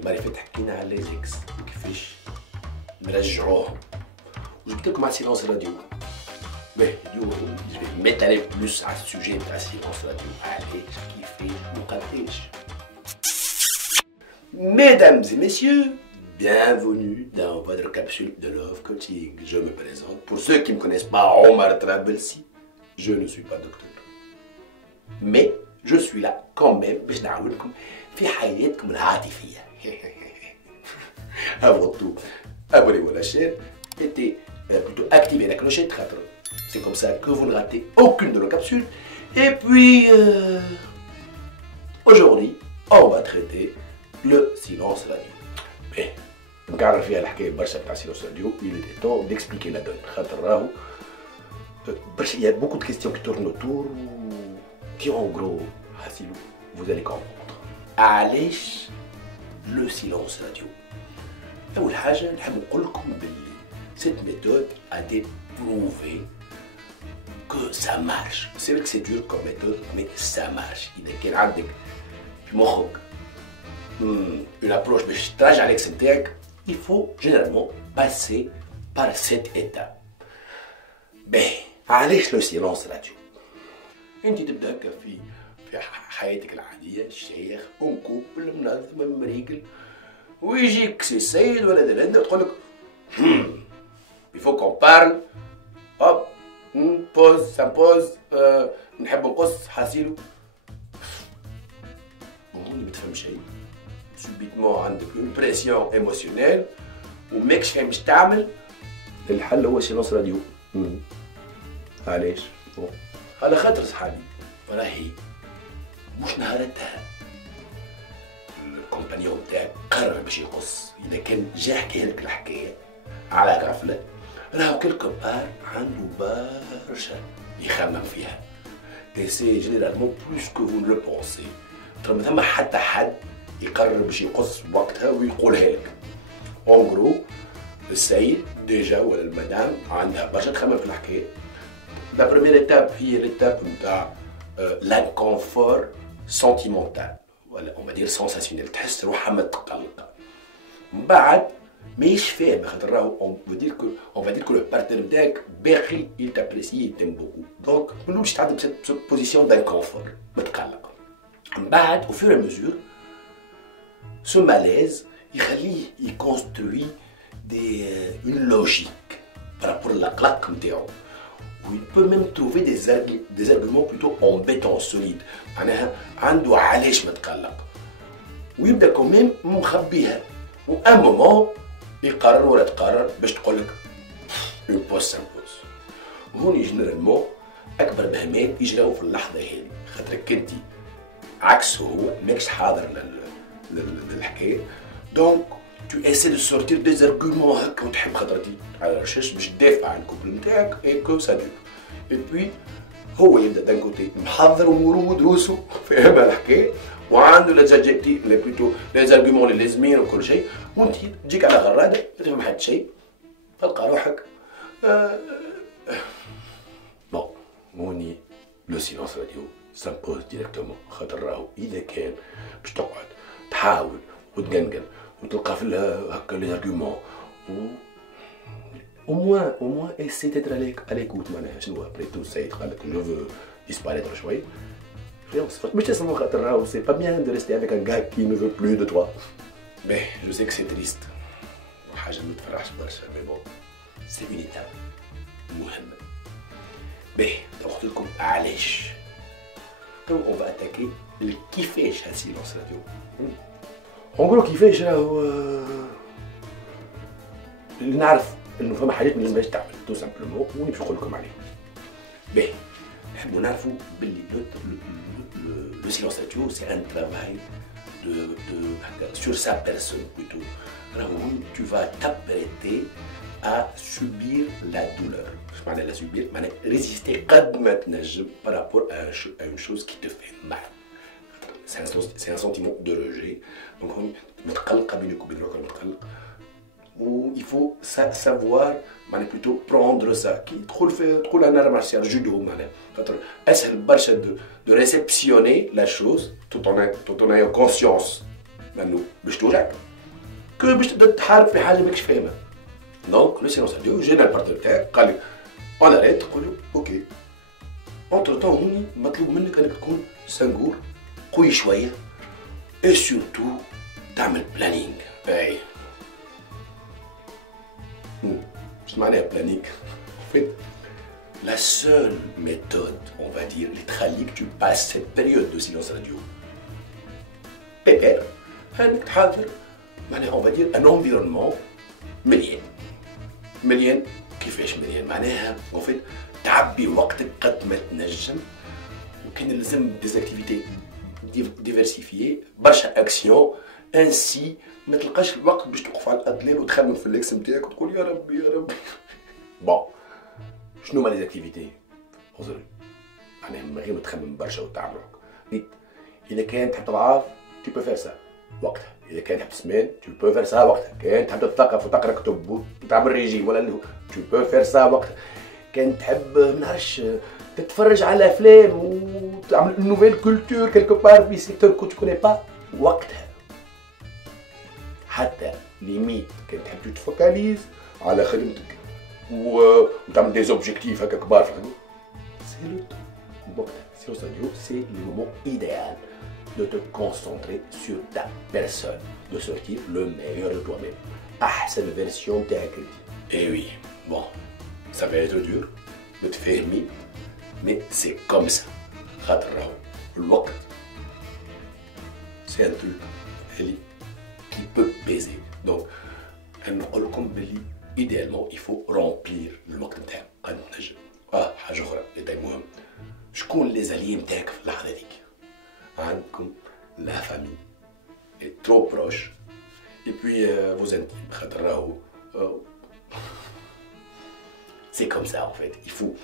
المره اللي فاتت حكينا على ليزكس وكيفاش نرجعوهم. وجبت لكم على سيلونس راديو. باهي اليوم جو ميتالي بلوس على السوجي تاع سيلونس راديو. علاش كيفاش وقداش. Mesdames et messieurs, bienvenue dans votre capsule de Love Coaching. Je me présente. Pour ceux qui ne me connaissent pas, Omar Trabelsi, je ne suis pas docteur. Mais je suis là quand même باش نعاونكم في حياتكم العاطفية. Avant tout, abonnez-vous à la chaîne et plutôt activez la clochette. C'est comme ça que vous ne ratez aucune de nos capsules. Et puis, aujourd'hui, on va traiter le silence radio. Mais, نكرر فيها الحكاية برشا بتاع silence radio. Il était temps d'expliquer la donne. خاطر راهو برشا il y a beaucoup de questions qui tournent autour qui en gros, vous allez comprendre. علاش le silence radio. أول حاجة نحب نقول لكم باللي cette méthode a été prouvée que ça marche. C'est vrai que c'est dur comme méthode, mais ça marche. إذا كان عندك في مخك une approche باش تراجع عليك نتاعك، il faut généralement passer par cette étape. باهي علاش لو سيلونس راديو؟ انت تبدا هكا في حياتك العاديه، الشيخ ومكوبل منظم مريقل، ويجيك سي سيد ولا دلنده وتقول لك il faut qu'on parle hop pause ça pose نحب نقص حاسيلو اللي ما تفهم شيء سوبيتمون عندك اون بريسيون ايموسيونيل وماكش فاهم اش تعمل. الحل هو سيلونس راديو. علاش؟ على خاطر صحابي راهي مش نهارتها الكومبانيون تاعك قرر باش يقص. اذا كان جا حكى لك الحكايه على غفله راهو كيلكو بار عنده برشا يخمم فيها. اي سي جينيرالمون بلوس كو فو لو بونسي. ترى ما ثم حتى حد يقرر باش يقص بوقتها ويقولها لك. اون غرو السيد ديجا ولا المدام عندها برشا تخمم في الحكايه. La première étape هي l'étape نتاع l'inconfort sentimental. ولا on va dire sensationnel. تحس روحها متقلقة. من بعد ماهيش فاهم خاطر راهو on va dire que le partenaire نتاعك باقي il t'apprécie il t'aime beaucoup. Donc ما نقولش تعدي بسيت بوزيسيون d'inconfort متقلق. من بعد au fur et à mesure ce malaise يخليه يconstruit une logique par rapport للقلق نتاعو. Il peut même trouver des arguments plutôt embêtants, solides. معناها عنده علاش متقلق. ويبدا كوميم مخبيها. وان مومون يقرر ولا تقرر باش تقول لك اون بوز سامبوز. وهوني جينيرالمون اكبر بهمان يجراو في اللحظه هذه، خاطرك انت عكسه هو ماكش حاضر للحكايه. دونك tu essaies de sortir des arguments هكا وتحب خاطرتي على الرشاش باش تدافع عن الكوبل نتاعك اي كو سا دور. اي بوي هو يبدا دان كوتي محضر اموره ودروسه فاهم الحكايه وعنده لي زادجيكتيف لي بلوتو لي زارغيومون اللي لازمين وكل شيء، وانت تجيك على غراده ما تفهم حتى شيء تلقى روحك بون. هوني لو سيلونس راديو سامبوز ديريكتومون خاطر راهو اذا كان باش تقعد تحاول وتقنقن وتلقى في هكا لي زارغيومون au moins essaie d'être à l'écoute. معناها شنو ابري تو السيد قال لك جو فو ديسباريتر شوي مش تسمو خاطر راهو سي با بيان دو ريستي افيك ان غا كي نو فو بلو دو توا. باهي جو سي كو سي تريست وحاجه ما تفرحش برشا مي بون سي اون ايتاب مهمه. باهي قلت لكم علاش تو اون فا اتاكي كيفاش هاد سيلونس راديو. اون غرو كيفاش راهو اللي نعرف انه فما حاجات ما لازمهاش تعمل تو سامبلومون وني باش نقول لكم عليهم. باهي نحبوا نعرفوا باللي لو سيلونس راديو سي ان ترافاي sur sa personne plutôt. راهو tu vas t'apprêter à subir la douleur. اش معنى لا subir؟ معناها résister قد ما تنجم par rapport à une chose qui te fait mal. C'est un sentiment de rejet. Donc متقلقة بينك وبين روحك متقلق. il faut savoir plutôt prendre ça كي تدخل انا مارسيال جودو معناها خاطر اسهل برشا de réceptionner la chose tout en ayant conscience انه باش توجعك كو باش تبدا تحارب في حاجه ماكش فاهمها. دونك لو سيلونس راديو جينا البارتنر تاعك قال لي اون اريت، تقول له اوكي. اونتر طون هوني مطلوب منك انك تكون سنغور قوي شويه، اي سورتو تعمل بلانينغ. اي شنو معناها بلانينغ؟ فيت la seule méthode, on va dire, اللي تخليك tu passes cette période de silence radio pépère، انك تحضر معناها on va dire un environnement مليان. كيفاش مليان؟ معناها en fait تعبي وقتك قد ما تنجم، وكان لازم ديزاكتيفيتي ديفيرسيفيي برشا اكسيون انسي ما تلقاش الوقت باش توقف على الاطلال وتخمم في الاكس نتاعك وتقول يا ربي يا ربي. بون شنو هما لي زاكتيفيتي؟ اعذرني معناها من غير ما تخمم برشا وتعب روحك. اذا كان تحب تضعف تي بو فير سا وقتها، اذا كان تحب تسمان تو بو فير سا وقتها، كان تحب تتثقف وتقرا كتب وتعمل ريجيم ولا اللي هو تو بو فير سا وقتها، كان تحب منعرفش تتفرج على افلام وتعمل نوفيل كولتور كيلكو بار في سيكتور كو تكوني با وقتها. حتى ليميت كان تحب تفوكاليز على خدمتك وتعمل دي زوبجيكتيف هكا كبار في الخدمه، سي لو طون وقتها. سيلونس راديو سي لو مومون ايديال de te concentrer sur ta personne, de sortir le meilleur de toi-même. أحسن version تاعك انت. Eh oui, bon, ça va être dur de te fermer, mais c'est comme ça. خاطر راهو الوقت c'est un truc اللي qui peut peser. Donc نقول لكم باللي idéalement il faut remplir الوقت نتاعك قد تنجم. حاجة أخرى ديتاي مهم، شكون لي زاليي نتاعك في اللحظة هذيك؟ عندكم la famille est trop proche et puis vos intimes خاطر راهو c'est comme ça en fait. Il faut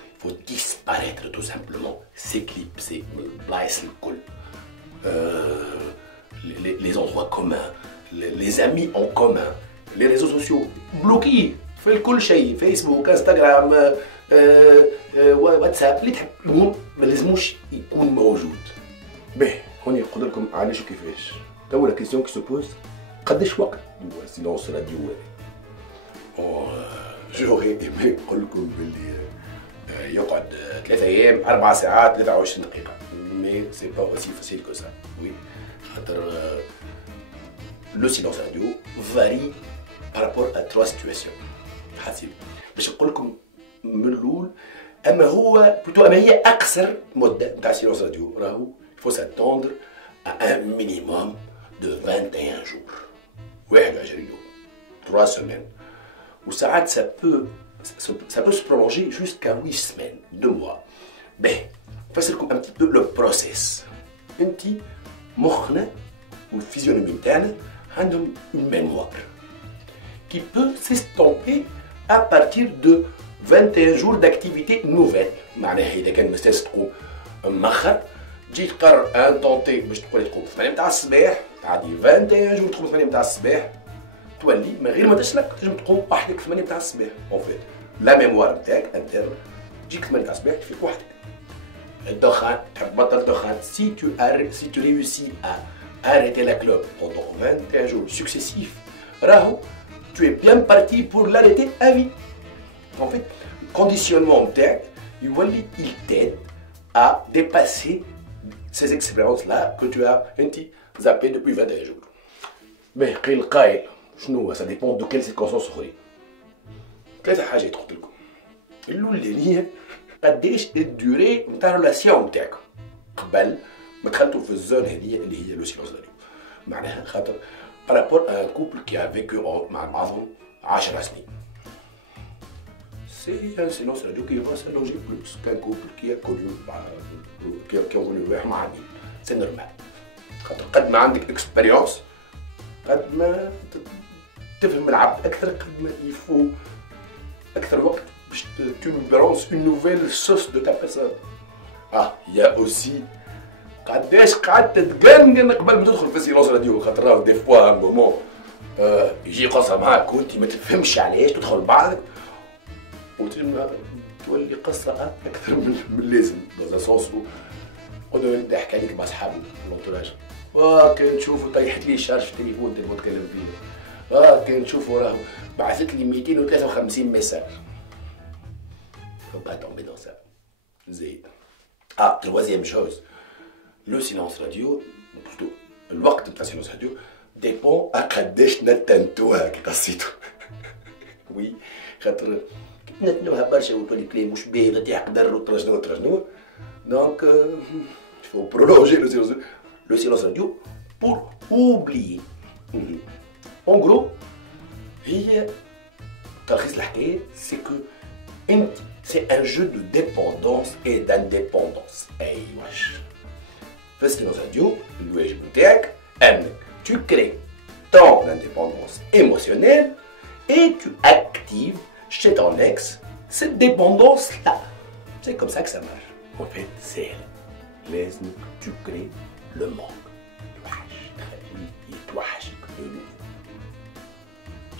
disparaître tout simplement, s'éclipser بلايص الكل، les endroits communs, les amis en commun, les réseaux sociaux bloqués في الكل شيء، فيسبوك انستغرام واتساب اللي تحب، المهم ما لازموش يكون موجود. باهي هوني نقول لكم علاش وكيفاش. تو لا كيسيون كي سو بوز قداش وقت دو سيلونس راديو هذا؟ جوغي ايمي نقول لكم باللي يقعد 3 ايام 4 ساعات 23 دقيقة، مي سي با اوسي فاسيل كو سا. وي خاطر لو سيلونس راديو فاري بارابور ا 3 سيتواسيون. حاسب باش نقول لكم من الاول، اما هي اقصر مدة نتاع سيلونس راديو راهو il faut s'attendre à un minimum de 21 jours. 21 يوم 3 semaines. Ou ça peut se prolonger jusqu'à 8 semaines, 2 mois. Ben, فاسلكم un petit peu le process. انت مخنا والفيزيونومي نتاعنا عندهم une mémoire qui peut s'estomper à partir de 21 jours d'activité nouvelle. معناها إذا كان مستانس تقوم مخر تجي تقرر ان طونتي باش تقوم 8 نتاع الصباح، تعدي 21 جور تقوم 8 نتاع الصباح، تولي من غير ما تسلك تنجم تقوم وحدك 8 نتاع الصباح. اون فيت لا ميموار نتاعك انترن تجيك 8 نتاع الصباح تفيق وحدك. الدخان تحب تبطل الدخان، si tu réussis à arrêter la clope pendant 21 jours successifs، راهو tu es bien parti pour l'arrêter à vie. En fait le conditionnement نتاعك يولي il t'aide à dépasser ces expériences-là que tu as zappé depuis 21 jours. Mais قيل قايل شنو هو؟ ça dépend de quelles circonstances أخرين. 3 حاجات قلت لكم. الأولى اللي هي قداش الدوري نتاع الريلاسيون نتاعكم قبل ما دخلتوا في الزون هذه اللي هي لو سيلونس راديو. معناها خاطر بارابور ان كوبل كي ا فيكو مع بعضهم 10 سنين. C'est un silence radio qui va s'allonger plus qu'un couple qui a connu qui ont connu واحد مع عديد. سي نورمال. خاطر قد ما عندك اكسبيريونس قد ما تفهم العبد اكثر، قد ما يفو اكثر وقت باش tu nous balances une nouvelle sauce de ta personne. يا اوسي قداش قعدت تقنقن قبل ما تدخل في سيلونس راديو، خاطر راهو دي فوا ان مومون يجي قصه معاك وانت ما تفهمش علاش تدخل بعضك وتلم تولي قصه اكثر من اللازم dans un sens où ونبدا نحكي عليك مع صحابي في الانتوراج. كان تشوفوا طيحت لي شارج في التليفون تكلم فيه كان نشوفوا راهو بعثت لي 253 ميساج. Faut pas tomber dans ça. زيد. troisième chose. Le silence radio, ou plutôt الوقت نتاع silence radio dépend قداش نتنتوها كي قصيتو. وي خاطر نتنوها برشا وتولي كلام مش باهي تطيح قدر وترجنو. Donc il faut prolonger le silence radio pour oublier. En gros, هي تلخيص الحكاية c'est que c'est un jeu de dépendance et d'indépendance. أيوا في silence radio الواجب نتاعك أنك tu crées ton indépendance émotionnelle et tu actives chez ton ex cette dépendance-là. C'est comme ça que ça marche. En fait, c'est لازمك tu crées le manque.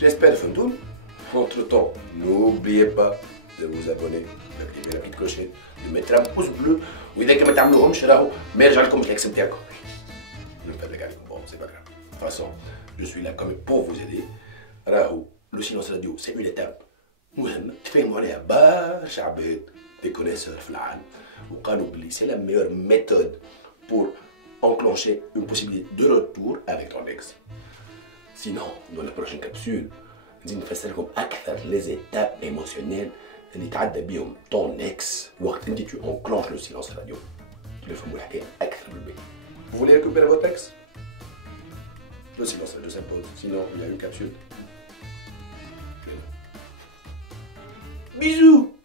J'espère que vous entre-temps, n'oubliez pas de vous abonner, d'activer la petite clochette, de mettre un pouce bleu. ou إذا كما تعملوهمش راهو ما يرجع لكم الاكس نتاعكم. Bon, c'est pas grave. De toute façon, je suis là comme pour vous aider. راهو le silence radio, c'est une étape مهمة تفهموا عليها برشا عباد des connaisseurs في العالم وقالوا بلي c'est la meilleure méthode pour enclencher une possibilité de retour avec ton ex. Sinon, dans la prochaine capsule, نزيد نفسر لكم أكثر les étapes émotionnelles اللي تعدى بيهم ton ex وقت انت tu enclenches le silence radio. تفهموا الحكاية أكثر بالباهي. Vous voulez récupérer votre ex? Le silence radio s'impose, sinon il y a une capsule. Bisous.